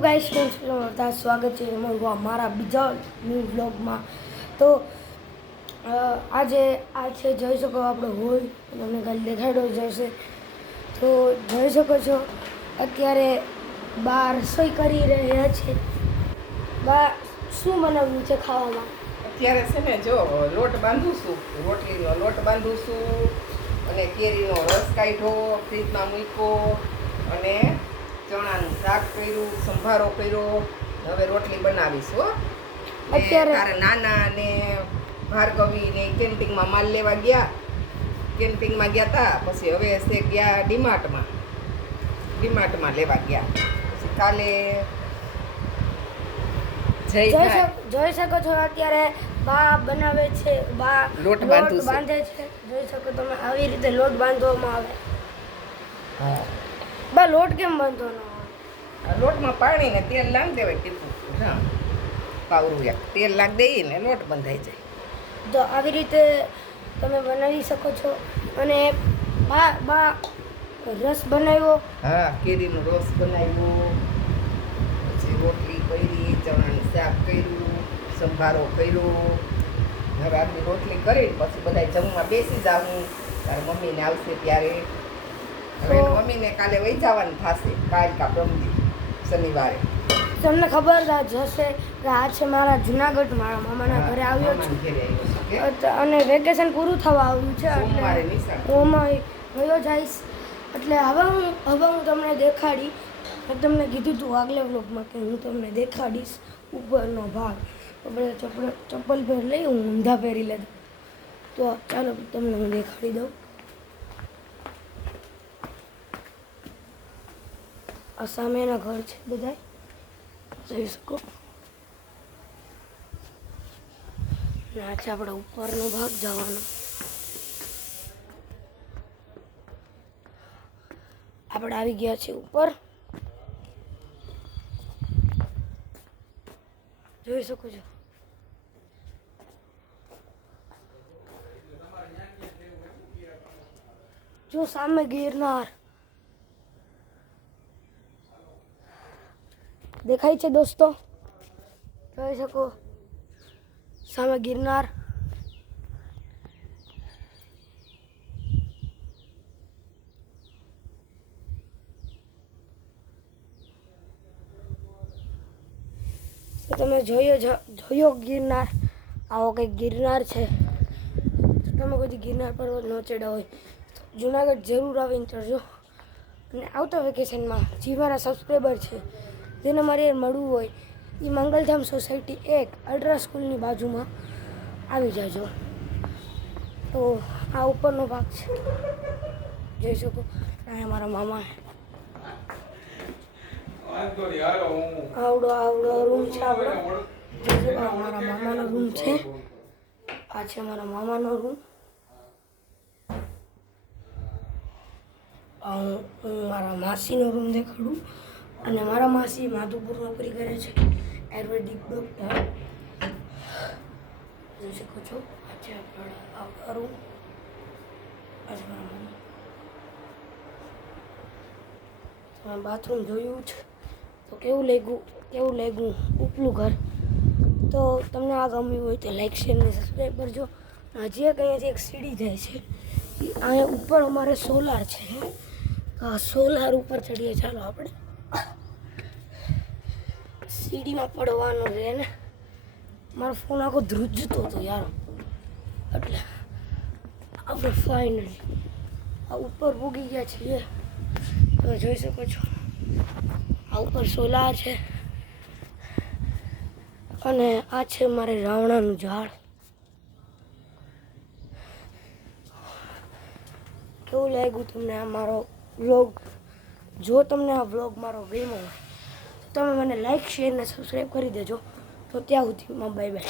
Guys બધા સ્વાગત છે. તમારું આ મારા બીજા ન્યૂ બ્લોગમાં તો આજે આ છે, જોઈ શકો આપણો હોલ. તમને કાલે દેખાડ્યો જશે. તો જોઈ શકો છો, અત્યારે બા રસોઈ કરી રહ્યા છે. બા, શું બનાવ્યું છે ખાવામાં? અત્યારે છે ને, જો, લોટ બાંધું રોટલીનો લોટ બાંધું અને કેરીનો રસ કાઢ્યો, ફ્રીજમાં મૂક્યો. અને ચણાનું શાક કર્યું સંભારો કર્યો હવે રોટલી બનાવીશું હો. અત્યારે- તારા નાના ને ભાર્ગવી ને કેમ્પિંગમાં માલ લેવા ગયા. કેમ્પિંગમાં ગયા તા પછી હવે છે ગયા ડીમાર્ટમાં. ડીમાર્ટમાં લેવા ગયા. પછી કાલે જોઈ શકો છો અત્યારે બા બનાવે છે બા લોટ બાંધે છે. જોઈ શકો તમે આવી રીતે લોટ બાંધવામાં આવે. હા. બા લોટ કેમ બાંધો આ લોટમાં પાણી ને તેલ લાવી દેવાય ટીપું. હા. પાવરું એક તેલ લાગ દઈએ ને લોટ બંધાઈ જાય. તો આવી રીતે તમે બનાવી શકો છો. અને બા બા રસ બનાવ્યો? હા કેરીનો રસ બનાવ્યો. પછી રોટલી કરી ચણાનું શાક કર્યું સંભારો કર્યો. હવે આટલી રોટલી કરીને પછી બધા જમવા બેસી જાઉં. તારી મમ્મીને આવશે ત્યારે મમ્મીને કાલે વહી જવાનું થશે કાલ કા પ્રમદી શનિવારે. તમને ખબર જ હશે કે આ છે મારા જુનાગઢ મારા મામાના ઘરે આવ્યો છું. અને વેકેશન પૂરું થવા આવ્યું છે એટલે હું ગયો જઈશ. એટલે હવે હું હવે હું તમને દેખાડી મેં તમને કીધું હતું આગલા વ્લોગમાં કે હું તમને દેખાડીશ ઉપરનો ભાગ. બધા ચપ્પલ ચપ્પલ પહેર લઈ હું ઊંધા પહેરી લેતા તો ચાલો તમને હું દેખાડી દઉં. આ સામેના ઘર છે બધા જોઈ શકો. આ છે આપણે ઉપરનો ભાગ જવાનો. આપણે આવી ગયા છીએ ઉપર. જોઈ શકો છો. જો સામે ગિરનાર. દેખાય છે દોસ્તો? જોઈ શકો? સામે ગિરનાર. તમે જોયો જોયો ગિરનાર? આવો કંઈક ગિરનાર છે. તમે કોઈ ગિરનાર પર્વત ન ચડ્યા હોય જુનાગઢ જરૂર આવીને ચડજો. અને આવતા વેકેશનમાં જે મારા સબસ્ક્રાઈબર છે જેને મારે મળવું હોય એ મંગલધામ સોસાયટી એક અલ્ટ્રા સ્કૂલની બાજુમાં આવી જાજો. તો આ ઉપરનો ભાગ છે. જોઈ શકો. અહીંયા મારા મામા. આવડો આવડો રૂમ છે શકો મારા મામાનો રૂમ છે. આ છે મારા મામાનો રૂમ હું મારા માસીનો રૂમ દેખાડું. અને મારા માસી માધુપુર નોકરી કરે છે. આયુર્વેદિક ડૉક્ટર. જોઈ શકો છો, આજે આપણે આવકારું. આવડો રૂમ આ છે મારા બાથરૂમ જોયું છે તો કેવું લાગ્યું? કેવું લાગ્યું? ઉપલું ઘર. તો તમને આ ગમ્યું હોય તો લાઈક શેર ને સબસ્ક્રાઈબ કરજો. અને હજી એક અહીંયાથી એક સીડી જાય છે. અહીંયા ઉપર અમારે સોલાર છે. સોલાર ઉપર ચડીએ. ચાલો આપણે. સીડીમાં પડવાનો રહે ને. મારો ફોન આખો ધ્રુજતો હતો યાર. એટલે આપણે ફાઇનલી આ ઉપર પૂગી ગયા છીએ. તમે જોઈ શકો છો. આ ઉપર સોલાર છે. અને આ છે મારે રાવણાનું ઝાડ. કેવું લાગ્યું તમને આ મારો વ્લોગ જો તમને આ વ્લોગ મારો ગમ્યો હોય તમે મને લાઈક શેર અને સબસ્ક્રાઈબ કરી દેજો. તો ત્યાં સુધીમાં બાય બાય